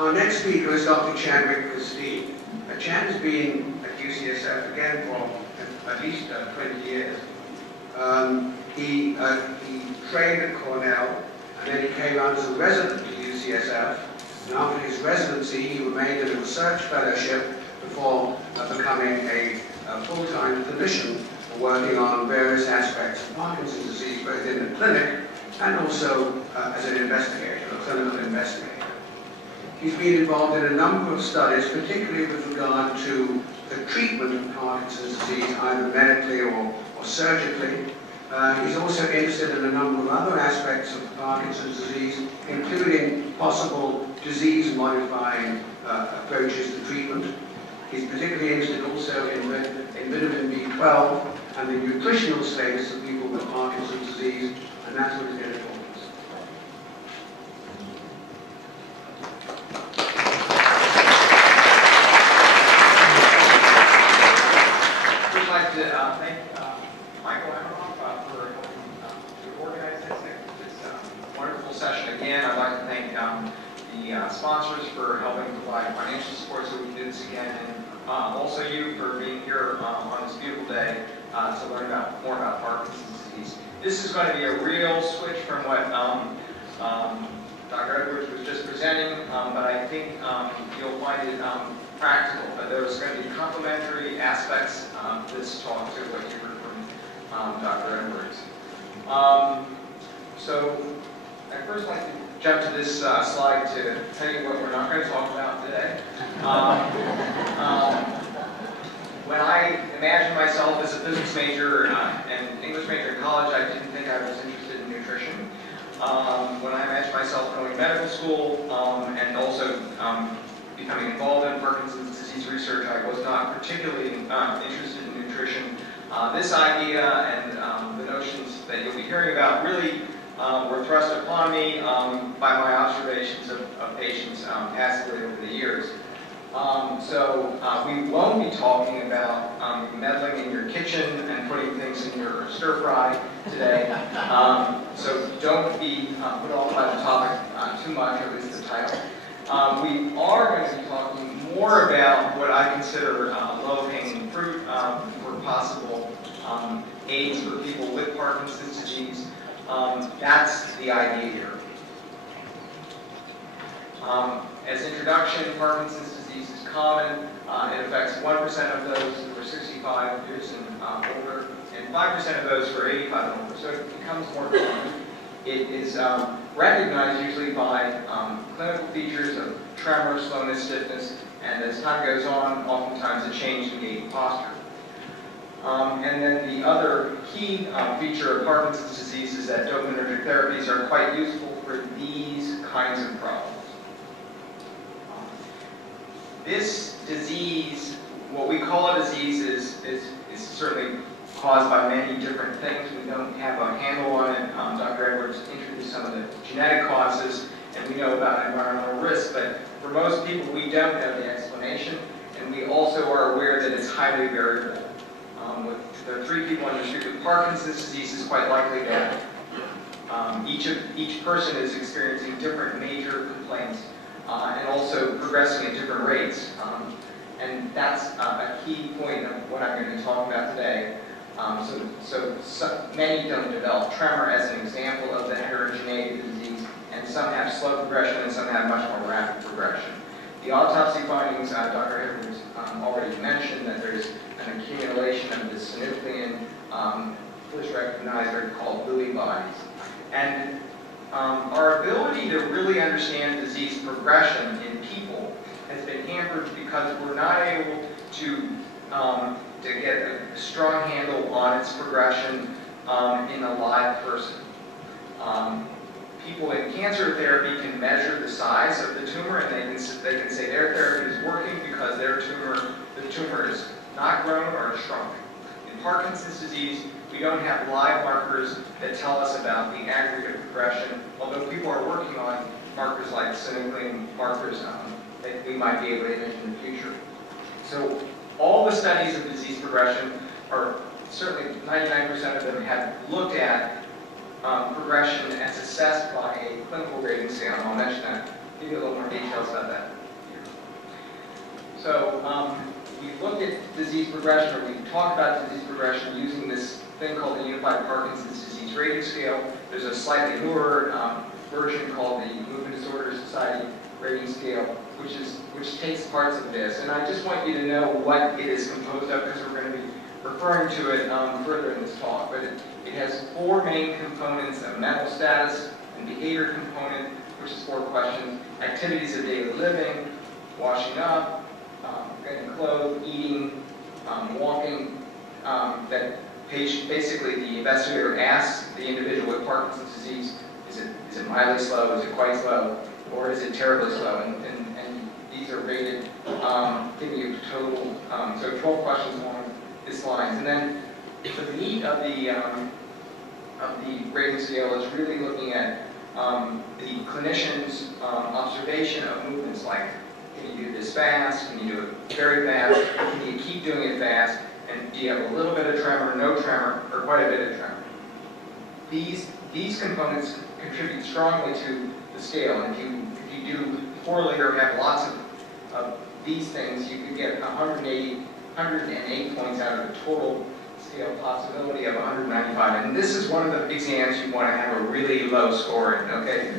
Our next speaker is Dr. Chadwick Christine. Chad has been at UCSF again for at least 20 years. He trained at Cornell, and then he came out as a resident at UCSF. And after his residency, he remained in a research fellowship before becoming a full-time clinician working on various aspects of Parkinson's disease, both in the clinic and also as an investigator, a clinical investigator. He's been involved in a number of studies, particularly with regard to the treatment of Parkinson's disease, either medically or surgically. He's also interested in a number of other aspects of Parkinson's disease, including possible disease-modifying approaches to treatment. He's particularly interested also in vitamin B12 and the nutritional status of people with Parkinson's disease, and that's what he's going to talk about. I'd like to thank Michael Emmerhoff for helping to organize this wonderful session again. I'd like to thank the sponsors for helping provide financial support so we can do this again, and also you for being here on this beautiful day to learn more about Parkinson's disease. This is going to be a real switch from what Dr. Edwards was just presenting, but I think you'll find it practical. There's going to be complementary aspects of this talk to what you heard from Dr. Edwards. So I'd first like to jump to this slide to tell you what we're not going to talk about today. When I imagined myself as a physics major and English major in college, I didn't think I was interested in nutrition. When I imagined myself going to medical school and also becoming involved in Parkinson's disease research, I was not particularly interested in nutrition. This idea and the notions that you'll be hearing about really were thrust upon me by my observations of patients passively over the years. So we won't be talking about meddling in your kitchen and putting things in your stir fry today. So don't be put off by the topic too much, or at least the title. We are going to be talking more about what I consider low-hanging fruit for possible aids for people with Parkinson's disease. That's the idea here. As introduction, Parkinson's disease is common. It affects 1% of those who are 65 years and older, and 5% of those who are 85 and older. So it becomes more common. It is recognized usually by clinical features of tremor, slowness, stiffness, and as time goes on, oftentimes a change in gait and posture. And then the other key feature of Parkinson's disease is that dopaminergic therapies are quite useful for these kinds of problems. This disease, what we call a disease, is certainly caused by many different things. We don't have a handle on it. Dr. Edwards introduced some of the genetic causes, and we know about environmental risk, but for most people we don't know the explanation, and we also are aware that it's highly variable. There are 3 people on the street with Parkinson's disease. Is quite likely that each person is experiencing different major complaints and also progressing at different rates. And that's a key point of what I'm going to talk about today. So many don't develop tremor as an example of the heterogeneity of the disease, and some have slow progression and some have much more rapid progression. The autopsy findings, Dr. Edwards already mentioned that there's an accumulation of the synuclein, which recognized are called Lewy bodies. And our ability to really understand disease progression in people has been hampered because we're not able to get a strong handle on its progression in a live person. People in cancer therapy can measure the size of the tumor, and they can say their therapy is working because the tumor is not grown or shrunk. In Parkinson's disease, we don't have live markers that tell us about the aggregate progression, although people are working on markers like synuclein markers that we might be able to image in the future. So all the studies of disease progression, or certainly 99% of them, have looked at progression as assessed by a clinical rating scale, and I'll mention that, give you a little more details about that. So we looked at disease progression, or we talked about disease progression using this thing called the Unified Parkinson's Disease Rating Scale. There's a slightly newer version called the Movement Disorder Society Rating Scale, which takes parts of this. And I just want you to know what it is composed of, because we're going to be referring to it further in this talk. But it has 4 main components: a mental status and behavior component, which is 4 questions; activities of daily living, washing up, getting clothed, eating, walking. That basically the investigator asks the individual with Parkinson's disease, is it mildly slow, is it quite slow, or is it terribly slow? And these are rated, giving you total, so 12 questions along this lines. And then the meat of the rating scale is really looking at the clinician's observation of movements, like, can you do this fast, can you do it very fast, can you keep doing it fast, and do you have a little bit of tremor, no tremor, or quite a bit of tremor? These components contribute strongly to the scale, and if you do poorly or have lots of these things, you could get 108 points out of a total scale possibility of 195. And this is one of the exams you want to have a really low score in, okay?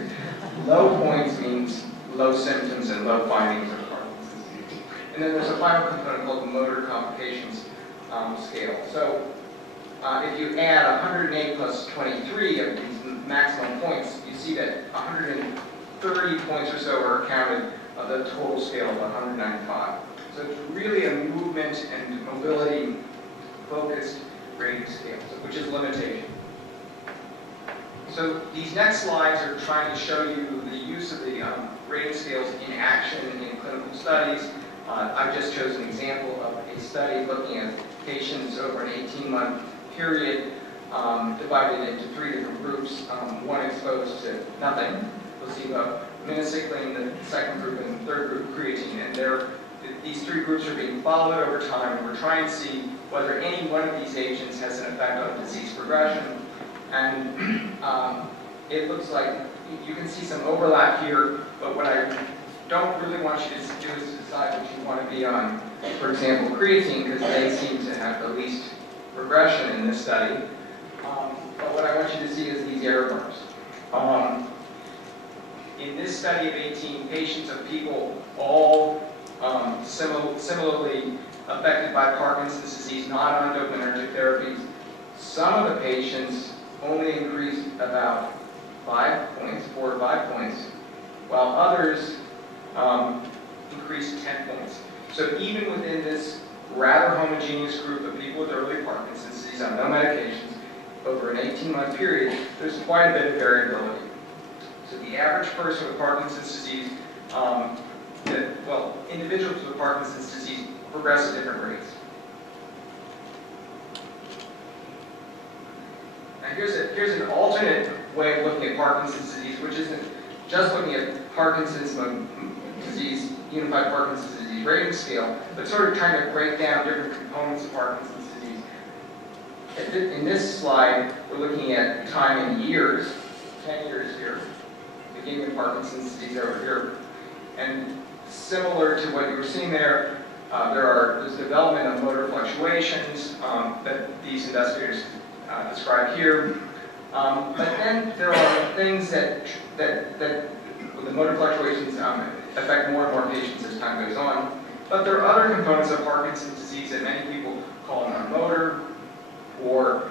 Low points means low symptoms and low findings of Parkinson's disease. And then there's a final component called the motor complications scale. So if you add 108 plus 23 of these maximum points, you see that 130 points or so are counted of the total scale of 195. So it's really a movement and mobility focused rating scale, which is limitation. So these next slides are trying to show you the use of the rating scales in action in clinical studies. I've just chosen an example of a study looking at patients over an 18-month period, divided into 3 different groups, one exposed to nothing, placebo, minocycline, the second group, and the third group, creatine. And these 3 groups are being followed over time, and we're trying to see whether any one of these agents has an effect on disease progression. And it looks like you can see some overlap here, but what I don't really want you to do is decide what you want to be on. For example, creatine, because they seem to have the least progression in this study. But what I want you to see is these error bars. In this study of 18 patients of people all similarly affected by Parkinson's disease, not on dopaminergic therapies, some of the patients only increased about 5 points, 4 or 5 points, while others increased 10 points. So even within this rather homogeneous group of people with early Parkinson's disease on no medications, over an 18-month period, there's quite a bit of variability. So the average person with Parkinson's disease, individuals with Parkinson's disease progress at different rates. Now here's an alternate way of looking at Parkinson's disease, which isn't just looking at Parkinson's disease, Unified Parkinson's Disease Rating Scale, but sort of trying to break down different components of Parkinson's disease. In this slide, we're looking at time in years, 10 years here, beginning of Parkinson's disease over here. And similar to what you were seeing there, there's development of motor fluctuations that these investigators describe here. But then there are things that the motor fluctuations affect more and more patients as time goes on. But there are other components of Parkinson's disease that many people call non-motor or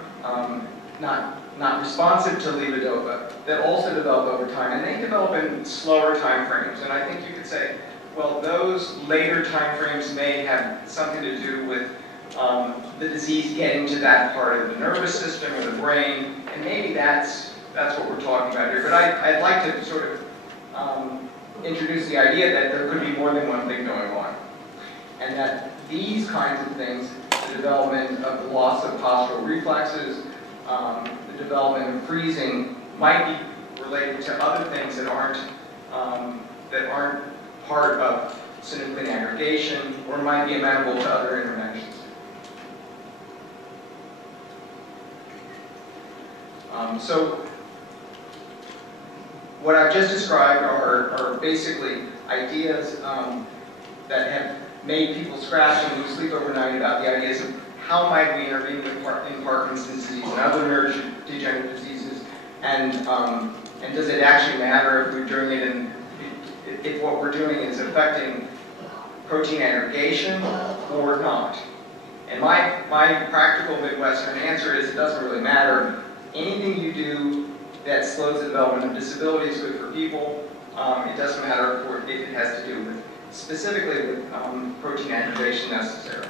not responsive to levodopa that also develop over time, and they develop in slower time frames. And I think you could say, well, those later time frames may have something to do with the disease getting to that part of the nervous system or the brain, and maybe that's what we're talking about here. But I'd like to sort of introduce the idea that there could be more than one thing going on, and that these kinds of things, the development of the loss of postural reflexes, the development of freezing, might be related to other things that aren't part of synuclein aggregation, or might be amenable to other interventions. So what I've just described are basically ideas that have made people scratch and lose sleep overnight about the ideas of how might we intervene in Parkinson's disease and other neurodegenerative diseases, and does it actually matter if we're doing it and if what we're doing is affecting protein aggregation or not. And my practical Midwestern answer is it doesn't really matter. Anything you do that slows the development of disability is good for people. It doesn't matter if it has to do with, specifically with protein aggregation necessarily.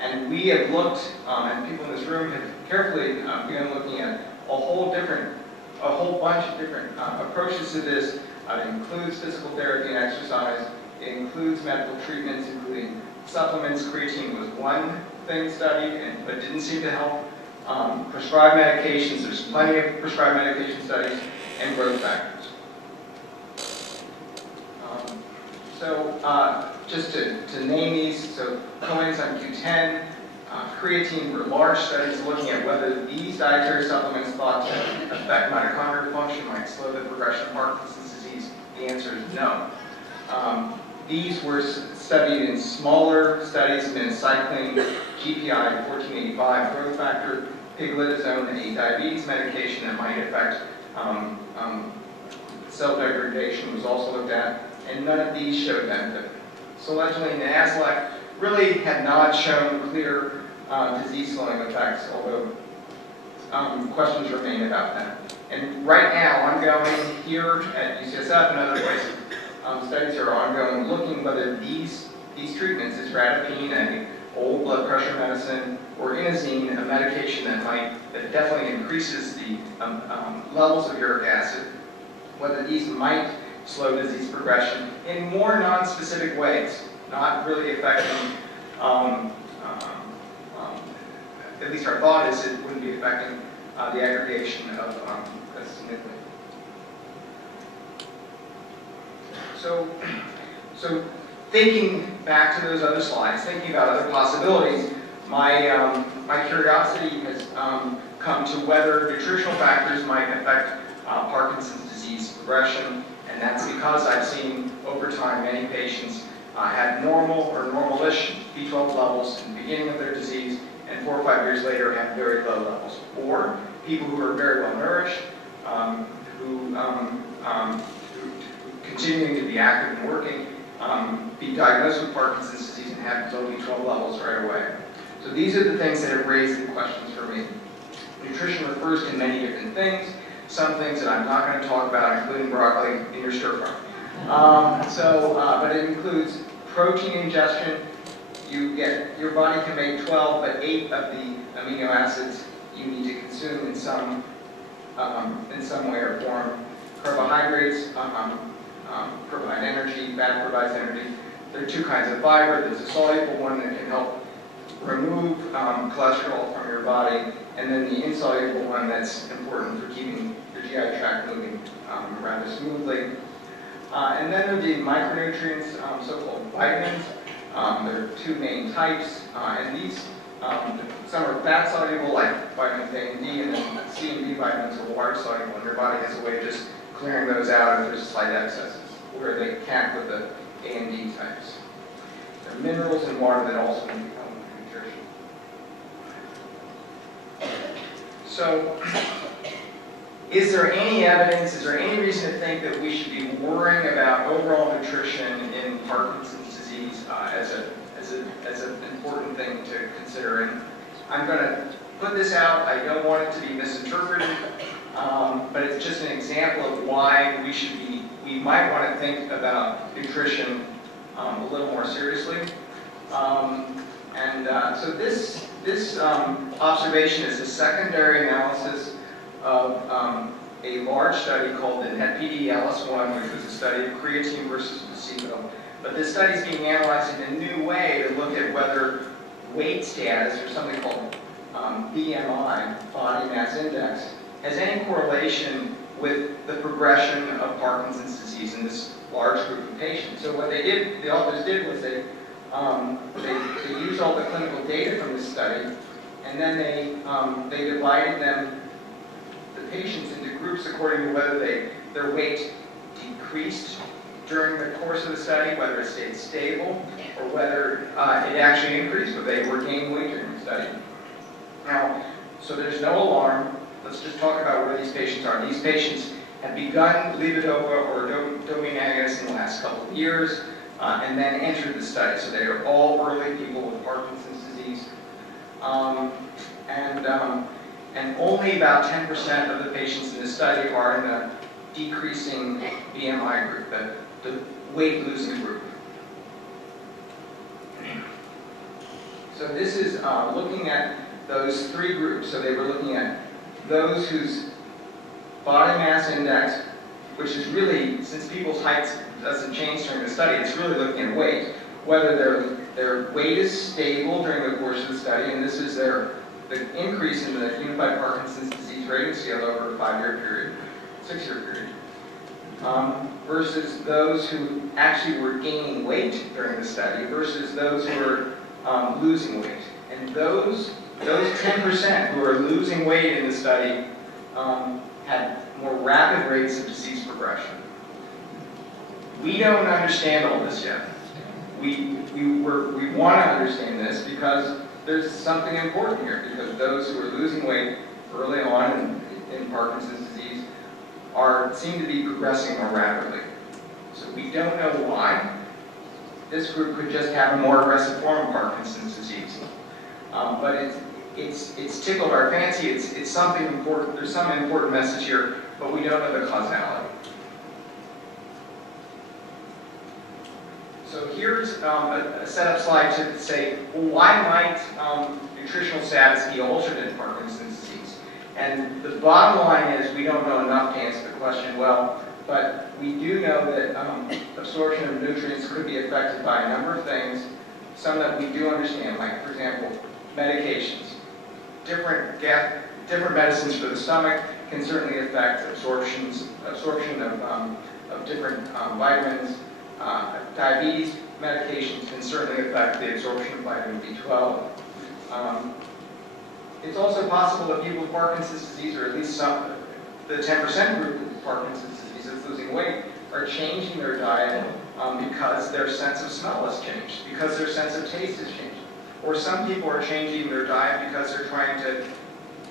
And we have looked, and people in this room have carefully begun looking at a whole bunch of different approaches to this. It includes physical therapy and exercise. It includes medical treatments, including supplements. Creatine was one thing studied, but didn't seem to help. Prescribed medications, there's plenty of prescribed medication studies, and growth factors. Just to name these, so coenzyme Q10, creatine were large studies looking at whether these dietary supplements thought to affect mitochondrial function, might slow the progression of Parkinson's disease. The answer is no. These were studied in smaller studies, minocycline, GPI, 1485, growth factor, pigletazone, a diabetes medication that might affect cell degradation was also looked at, and none of these showed benefit. Selegiline and Aslec really had not shown clear disease-slowing effects, although questions remain about that. And right now, ongoing here at UCSF and other places, studies are ongoing looking whether these treatments, isradipine, an old blood pressure medicine, or inosine, a medication that definitely increases the levels of uric acid, whether these might slow disease progression in more non-specific ways, not really affecting, at least our thought is it wouldn't be affecting the aggregation of significant. So thinking back to those other slides, thinking about other possibilities, my curiosity has come to whether nutritional factors might affect Parkinson's disease progression, and that's because I've seen over time many patients had normal or normal-ish B12 levels in the beginning of their disease, and 4 or 5 years later have very low levels. Or people who are very well nourished, who continuing to be active and working, be diagnosed with Parkinson's disease and have low B12 levels right away. So these are the things that have raised the questions for me. Nutrition refers to many different things, some things that I'm not going to talk about, including broccoli in your stir fry. But it includes protein ingestion. Your body can make 12, but 8 of the amino acids you need to consume in some way or form. Carbohydrates provide energy, fat provides energy. There are 2 kinds of fiber. There's a soluble one that can help remove cholesterol from your body, and then the insoluble one that's important for keeping your GI tract moving rather smoothly. And then there are the micronutrients, so-called vitamins. There are 2 main types, and these, some are fat soluble, like vitamins A and D, and then C and B vitamins are water soluble, and your body has a way of just clearing those out if there's slight excesses, where they can't with the A and D types. There are minerals in water that also can become nutrition. So, is there any evidence, is there any reason to think that we should be worrying about overall nutrition in Parkinson's disease as an important thing to consider? And I'm going to put this out. I don't want it to be misinterpreted, but it's just an example of why we might want to think about nutrition a little more seriously. So this observation is a secondary analysis of a large study called the NetPD-LS1, which was a study of creatine versus placebo. But this study is being analyzed in a new way to look at whether weight status, or something called BMI, body mass index, has any correlation with the progression of Parkinson's disease in this large group of patients. So what the authors did was they used all the clinical data from this study, and then they divided the patients into groups according to whether their weight decreased during the course of the study, whether it stayed stable or whether it actually increased, but they were gaining weight during the study. Now, so there's no alarm. Let's just talk about where these patients are. These patients have begun levodopa or dopamine agonists in the last couple of years and then entered the study. So they are all early people with Parkinson's disease. And only about 10% of the patients in the study are in the decreasing BMI group, the weight-losing group. So this is looking at those three groups. So they were looking at those whose body mass index, which is really, since people's heights doesn't change during the study, it's really looking at weight. Whether their weight is stable during the course of the study, and this is the increase in the Unified Parkinson's Disease Rating Scale over a 5-year period, 6-year period, versus those who actually were gaining weight during the study versus those who were losing weight. And those 10% who are losing weight in the study had more rapid rates of disease progression. We don't understand all this yet. We want to understand this because there's something important here, because those who are losing weight early on in Parkinson's disease seem to be progressing more rapidly. So we don't know why. This group could just have a more aggressive form of Parkinson's disease. But it's tickled our fancy. It's something important. There's some important message here, but we don't know the causality. So here's a setup slide to say, well, why might nutritional status be altered in Parkinson's disease? And the bottom line is we don't know enough to answer the question well, but we do know that absorption of nutrients could be affected by a number of things, some that we do understand, like, for example, medications. Different medicines for the stomach can certainly affect absorption of different vitamins. Diabetes medications can certainly affect the absorption of vitamin B12. It's also possible that people with Parkinson's disease, or at least the 10% group with Parkinson's disease that's losing weight, are changing their diet because their sense of smell has changed, because their sense of taste has changed. Or some people are changing their diet because they're trying to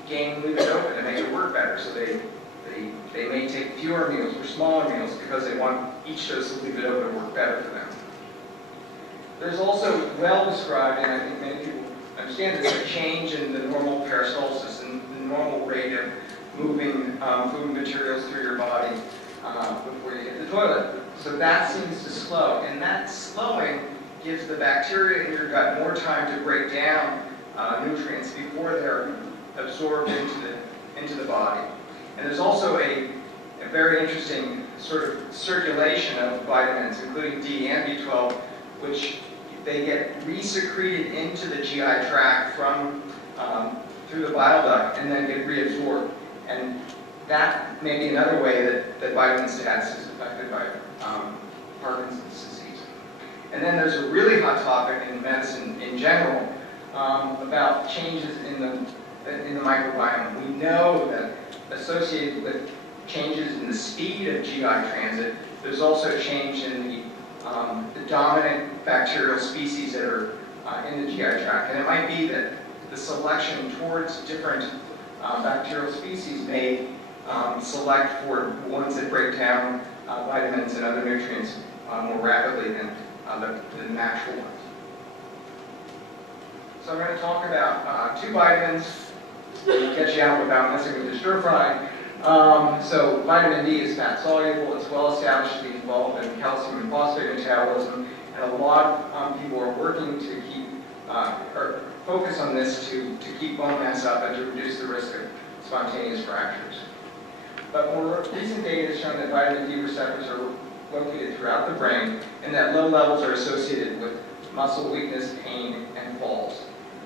gain levodopa to make it work better. So they may take fewer meals or smaller meals because they want each dose of levodopa to work better for them. There's also well described, and I think many people understand this, a change in the normal peristalsis and the normal rate of moving food materials through your body before you hit the toilet. So that seems to slow, and that slowing gives the bacteria in your gut more time to break down nutrients before they're absorbed into the body. And there's also a very interesting sort of circulation of vitamins, including D and B12, which they get resecreted into the GI tract from through the bile duct and then get reabsorbed. And that may be another way that vitamin status is affected by Parkinson's disease. And then there's a really hot topic in medicine in general about changes in the microbiome. We know that associated with changes in the speed of GI transit, there's also change in the dominant bacterial species that are in the GI tract. And it might be that the selection towards different bacterial species may select for ones that break down vitamins and other nutrients more rapidly than the natural ones. So I'm going to talk about 2 vitamins to get you out without messing with your stir fry. So vitamin D is fat soluble. It's well established to be involved in calcium and phosphate metabolism, and a lot of people are working to keep or focus on this to keep bone mass up and to reduce the risk of spontaneous fractures. But more recent data has shown that vitamin D receptors are located throughout the brain, and that low levels are associated with muscle weakness, pain, and falls.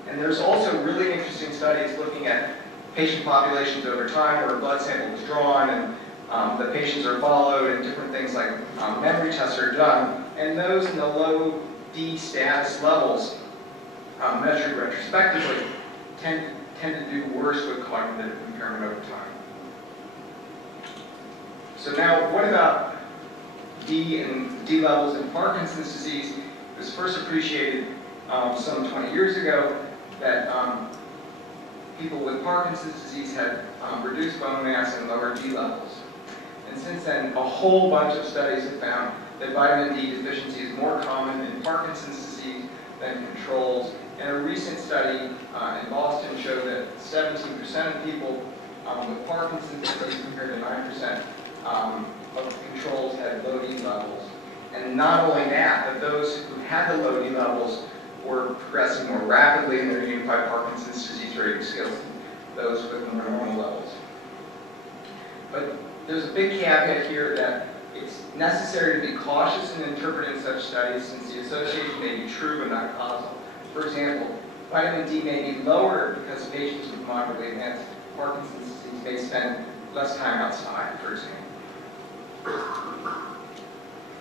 And there's also really interesting studies looking at patient populations over time where a blood sample is drawn and the patients are followed and different things like memory tests are done. And those in the low D status levels measured retrospectively tend to do worse with cognitive impairment over time. So now, what about D and D levels in Parkinson's disease. It was first appreciated some 20 years ago that people with Parkinson's disease had reduced bone mass and lower D levels. And since then, a whole bunch of studies have found that vitamin D deficiency is more common in Parkinson's disease than controls. And a recent study in Boston showed that 17% of people with Parkinson's disease compared to 9% of controls had low D levels. And not only that, but those who had the low D levels were progressing more rapidly in their Unified Parkinson's Disease Rating Scales than those with more normal levels. But there's a big caveat here that it's necessary to be cautious in interpreting such studies since the association may be true but not causal. For example, vitamin D may be lower because patients with moderately advanced Parkinson's disease may spend less time outside, for example.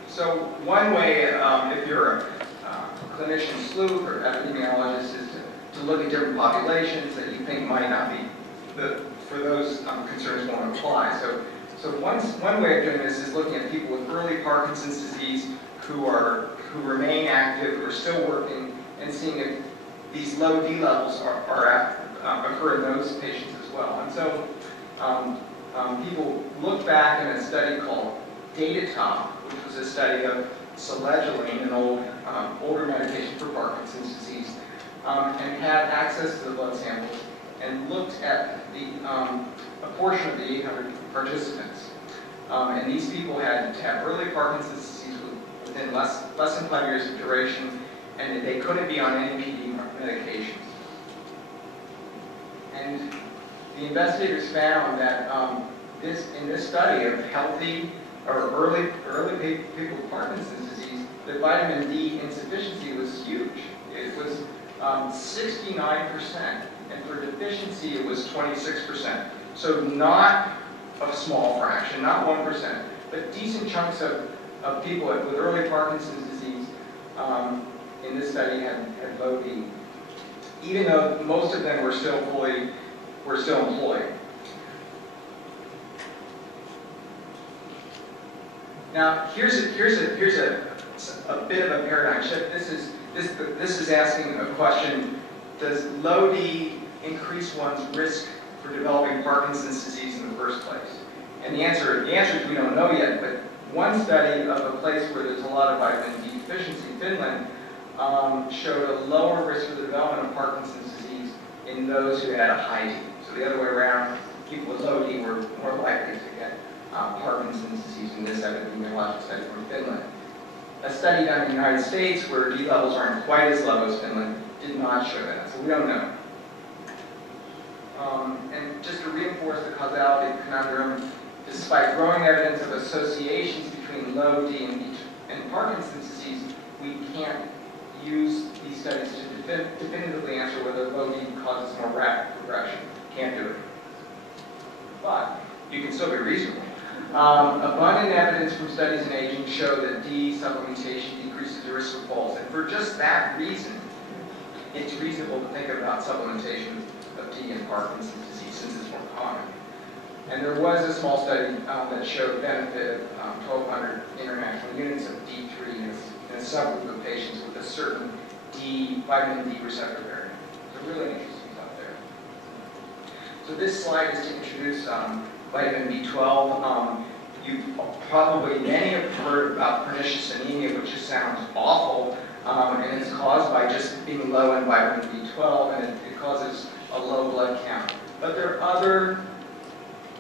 So one way, if you're a clinician sleuth or epidemiologist, is to look at different populations that you think might not be, for those concerns won't apply. So one way of doing this is looking at people with early Parkinson's disease who remain active, who are still working, and seeing if these low D levels occur in those patients as well. And so people look back in a study called DataTop, which was a study of selegiline, an older medication for Parkinson's disease, and had access to the blood samples and looked at a portion of the 800 participants. And these people had to have early Parkinson's disease within less than 5 years of duration, and they couldn't be on any PD medications. And the investigators found that in this study of healthy or early people with Parkinson's disease, the vitamin D insufficiency was huge. It was 69%, and for deficiency it was 26%. So not a small fraction, not 1%, but decent chunks of people with early Parkinson's disease in this study had low D, even though most of them were still employed. Now, here's a bit of a paradigm shift. This is asking a question: does low D increase one's risk for developing Parkinson's disease in the first place? And the answer is we don't know yet. But one study of a place where there's a lot of vitamin D deficiency, Finland, showed a lower risk for the development of Parkinson's disease in those who had a high D. So the other way around, people with low D were more likely to get Parkinson's disease in this epidemiologic study from Finland. A study done in the United States where D levels aren't quite as low as Finland did not show that, so we don't know. And just to reinforce the causality conundrum, despite growing evidence of associations between low D and Parkinson's disease, we can't use these studies to definitively answer whether low D causes more rapid progression. Can't do it. But you can still be reasonable. Abundant evidence from studies in aging show that D supplementation decreases the risk of falls. And for just that reason, it's reasonable to think about supplementation of D in Parkinson's disease since it's more common. And there was a small study that showed benefit of 1,200 international units of D3 in a subgroup of patients with a certain vitamin D receptor variant. So really interesting stuff there. So this slide is to introduce vitamin B12. Many have heard about pernicious anemia, which just sounds awful, and it's caused by just being low in vitamin B12, and it causes a low blood count. But there are other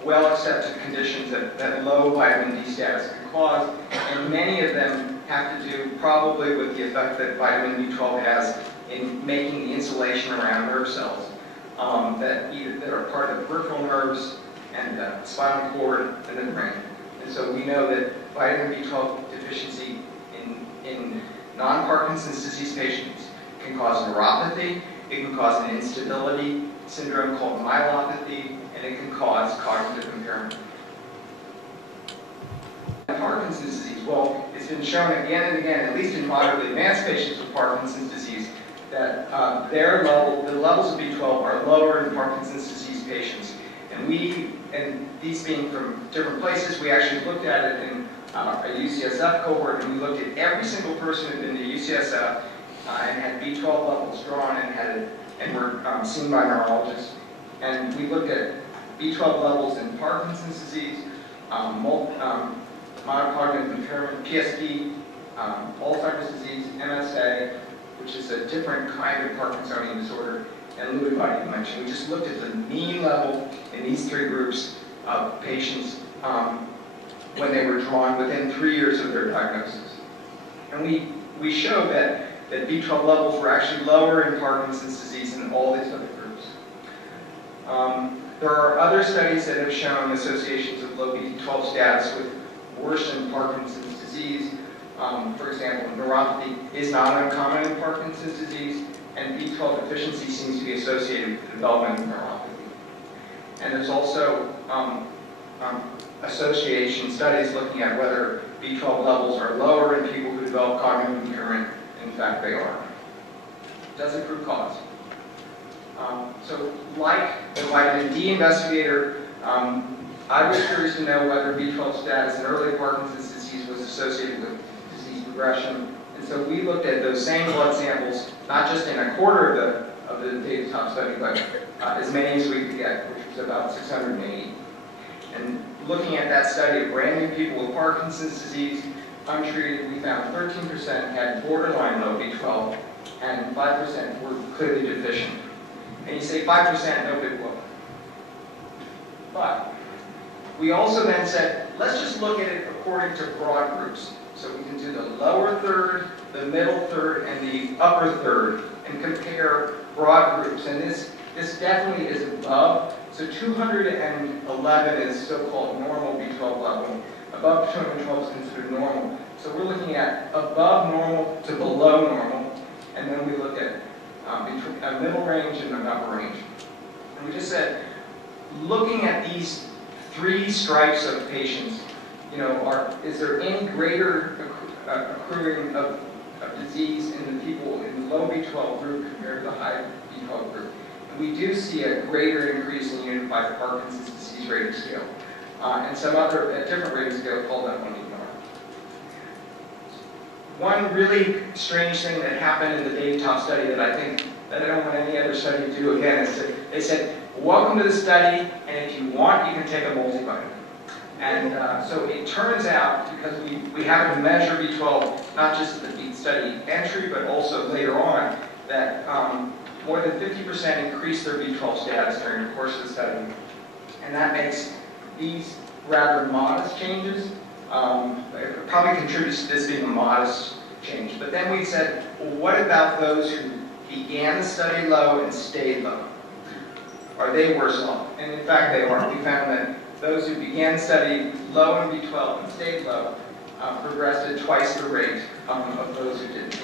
well-accepted conditions that low vitamin D status can cause, and many of them have to do probably with the effect that vitamin B12 has in making the insulation around nerve cells that are part of the peripheral nerves and the spinal cord and the brain. And so we know that vitamin B12 deficiency in non-Parkinson's disease patients can cause neuropathy, it can cause an instability syndrome called myelopathy, and it can cause cognitive impairment. Parkinson's disease, well, it's been shown again and again, at least in moderately advanced patients with Parkinson's disease, that the levels of B12 are lower in Parkinson's disease patients. And these being from different places, we actually looked at it in a UCSF cohort, and we looked at every single person who had been to UCSF and had B12 levels drawn and were seen by neurologists. And we looked at B12 levels in Parkinson's disease, mild-cognitive impairment, PSP, Alzheimer's disease, MSA, which is a different kind of Parkinsonian disorder, and Lewy body dementia. We just looked at the mean level in these three groups of patients when they were drawn within 3 years of their diagnosis. And we showed that B12 levels were actually lower in Parkinson's disease than all these other groups. There are other studies that have shown associations of low B12 status with worsened Parkinson's disease. For example, neuropathy is not uncommon in Parkinson's disease, and B12 deficiency seems to be associated with the development of neuropathy. And there's also association studies looking at whether B12 levels are lower in people who develop cognitive impairment. In fact, they are. Doesn't prove cause. So, like the vitamin D investigator, I was curious to know whether B12 status in early Parkinson's disease was associated with disease progression. And so we looked at those same blood samples, not just in a quarter of the data top study, but as many as we could get, which was about 680. And looking at that study of brand new people with Parkinson's disease, untreated, we found 13% had borderline low B12, and 5% were clearly deficient. And you say 5%, no big whoop. But we also then said, let's just look at it according to broad groups. So we can do the lower third, the middle third, and the upper third, and compare broad groups. And this definitely is above. So 211 is so-called normal B12 level. Above 212 is considered normal. So we're looking at above normal to below normal, and then we look at between a middle range and an upper range. And we just said, looking at these three stripes of patients, is there any greater accruing of disease in the people in the low B12 group compared to the high B12 group? And we do see a greater increase in Unified Parkinson's Disease Rating Scale, and some other, a different rating scale called that one. One really strange thing that happened in the Daytop study that I don't want any other study to do again is that they said, welcome to the study, and if you want, you can take a multivitamin. And so it turns out, because we happen to measure B12, not just at the study entry, but also later on, that more than 50% increased their B12 status during the course of the study. And that makes these rather modest changes. It probably contributes to this being a modest change. But then we said, well, what about those who began the study low and stayed low? Are they worse off? And in fact, they are. We found that those who began the study low in B12 and stayed low progressed at twice the rate of those who didn't.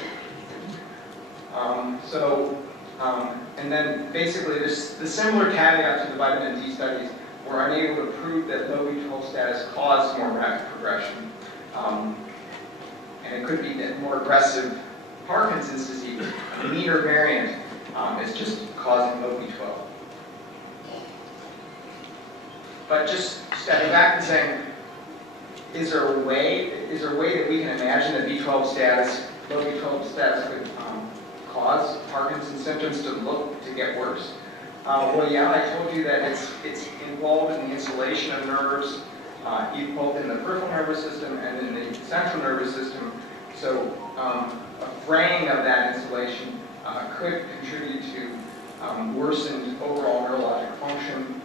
And then basically, there's the similar caveat to the vitamin D studies. We're unable to prove that low B12 status caused more rapid progression. And it could be that more aggressive Parkinson's disease, a meaner variant, is just causing low B12. But just stepping back and saying, is there a way that we can imagine that B12 status, low B12 status could cause Parkinson's symptoms to get worse? Well, yeah, I told you that it's involved in the insulation of nerves, both in the peripheral nervous system and in the central nervous system. So a fraying of that insulation could contribute to worsened overall neurologic function.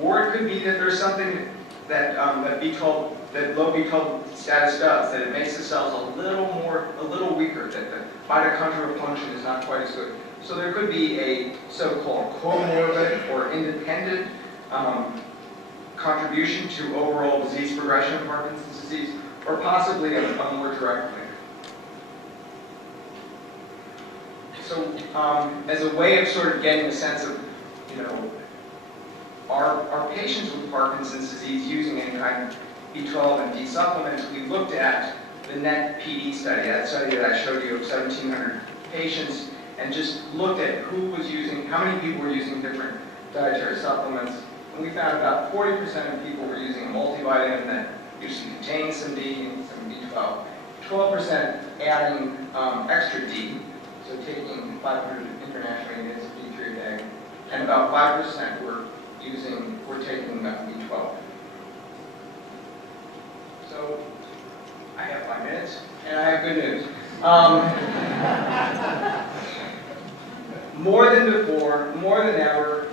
Or it could be that there's something that that low B12 status does, that it makes the cells a little weaker, that the mitochondrial function is not quite as good. So there could be a so-called comorbid or independent contribution to overall disease progression of Parkinson's disease, or possibly a more direct link. So as a way of sort of getting a sense of, are patients with Parkinson's disease using any kind of B12 and D supplements, we looked at the NET PD study, that study that I showed you of 1,700 patients, and just looked at who was using, how many people were using different dietary supplements. And we found about 40% of people were using a multivitamin that usually contains some D and some B12. 12% adding extra D, so taking 500 international units of D3 a day, and about 5% were taking B12. So I have 5 minutes, and I have good news. More than before, more than ever,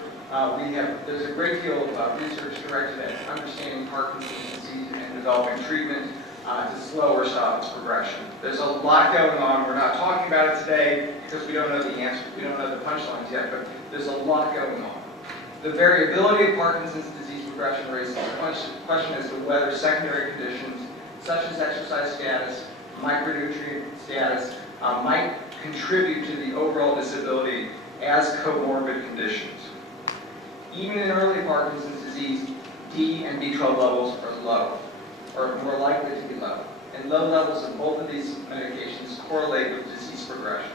there's a great deal of research directed at understanding Parkinson's disease and developing treatment to slow or stop its progression. There's a lot going on. We're not talking about it today because we don't know the answer. We don't know the punchlines yet, but there's a lot going on. The variability of Parkinson's disease progression raises the question as to whether secondary conditions such as exercise status, micronutrient status, might contribute to the overall disability as comorbid conditions. Even in early Parkinson's disease, D and B12 levels are low, or more likely to be low. And low levels of both of these medications correlate with disease progression.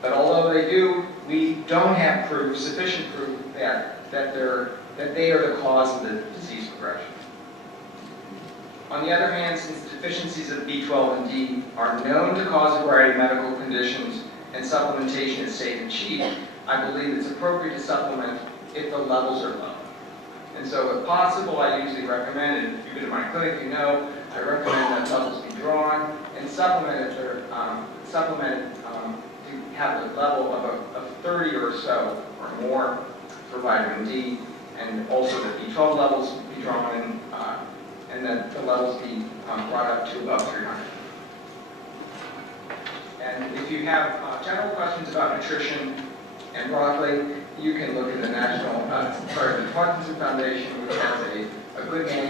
But although they do, we don't have proof, sufficient proof, that they are the cause of the disease progression. On the other hand, since deficiencies of B12 and D are known to cause a variety of medical conditions and supplementation is safe and cheap, I believe it's appropriate to supplement if the levels are low. And so if possible, I usually recommend, and if you've been to my clinic, you know, I recommend that levels be drawn and supplemented to have a level of 30 or so or more for vitamin D, and also the B12 levels be drawn and that the levels be brought up to above 300. And if you have general questions about nutrition and broadly, you can look at the Parkinson Foundation, which has a good manual